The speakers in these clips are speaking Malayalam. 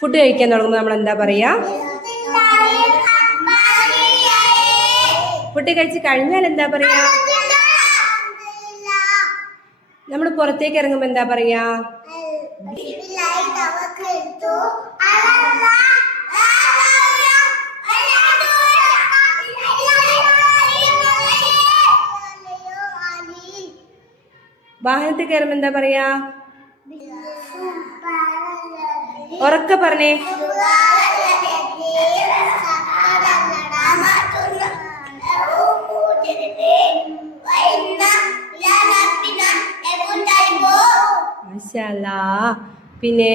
ഫുഡ് കഴിക്കാൻ തുടങ്ങുമ്പോൾ നമ്മൾ എന്താ പറയാ? ഫുഡ് കഴിച്ച് കഴിഞ്ഞാൽ എന്താ പറയാ? നമ്മൾ പുറത്തേക്ക് ഇറങ്ങുമ്പോ എന്താ പറയാ? വാഹനത്തിൽ കയറുമ്പോ എന്താ പറയാ? ഉറക്കെ പറഞ്ഞേ. പിന്നെ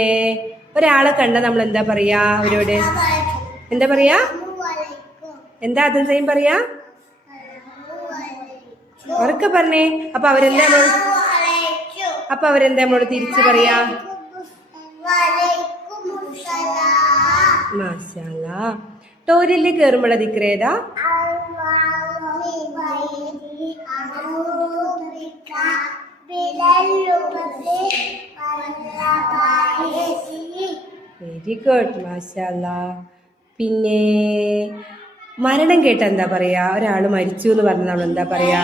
ഒരാളെ കണ്ട നമ്മൾ എന്താ പറയാ? അവരോട് എന്താ പറയാ? എന്താ അതും പറയാ? ഉറക്കെ പറഞ്ഞേ. അപ്പൊ അവരെന്താ നമ്മളോട് തിരിച്ചു പറയാ? മാഷാല്ലാ. ടോയ്ലറ്റിൽ കയറുമ്പോഴ ദിക്റേതാ? Very good, മാഷാല്ലാ. പിന്നെ മരണം കേട്ട എന്താ പറയാ? ഒരാള് മരിച്ചു എന്ന് പറഞ്ഞ നമ്മൾ എന്താ പറയാ?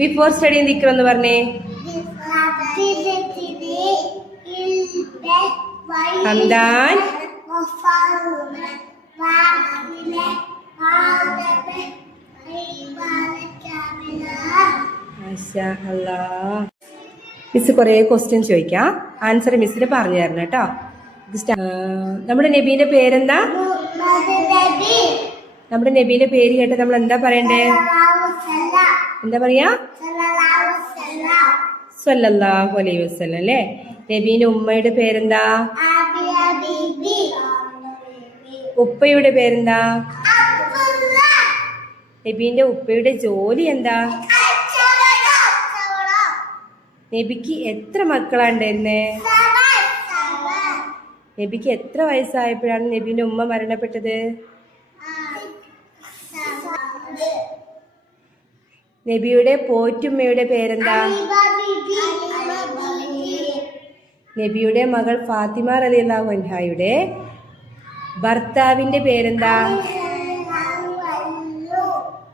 ബിഫോർ സ്റ്റഡി ദിക്ർ എന്ന് പറഞ്ഞേ. ഹംദാൻ മിസ് കുറെ ക്വസ്റ്റ്യൻ ചോദിക്കാം. ആൻസർ മിസ്സിന് പറഞ്ഞു തരണം കേട്ടോ. നമ്മുടെ നബീന്റെ പേരെന്താ? നമ്മുടെ നബീന്റെ പേര് കേട്ട് നമ്മൾ എന്താ പറയണ്ടേ? എന്താ പറയാ? സ്വല്ലല്ലാഹു അലൈഹി വസല്ലം അല്ലേ? നബീന്റെ ഉമ്മയുടെ പേരെന്താ? ഉപ്പയുടെ പേരെന്താ? നബീന്റെ ഉപ്പയുടെ ജോലി എന്താ? നബിക്ക് എത്ര മക്കളാണ്ടായിരുന്നേ? നബിക്ക് എത്ര വയസ്സായപ്പോഴാണ് നബീന്റെ ഉമ്മ മരണപ്പെട്ടത്? നബിയുടെ പോറ്റുമ്മയുടെ പേരെന്താ? നബിയുടെ മകൾ ഫാത്തിമ റളിയല്ലാഹു അൻഹയുടെ ഭർത്താവിന്റെ പേരെന്താ?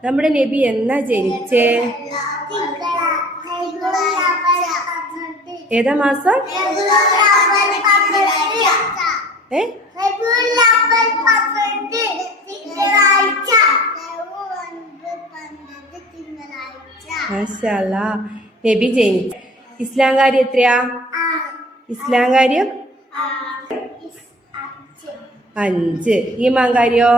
നമ്മുടെ നബി എന്നാ ജനിച്ചേ? ഏതാ മാസം? മാഷാല്ലാ. നബി ജനിച്ചു. ഇസ്ലാം കാര്യം എത്രയാ? ഇസ്ലാം കാര്യം 5. ഈമാൻ കാര്യോ?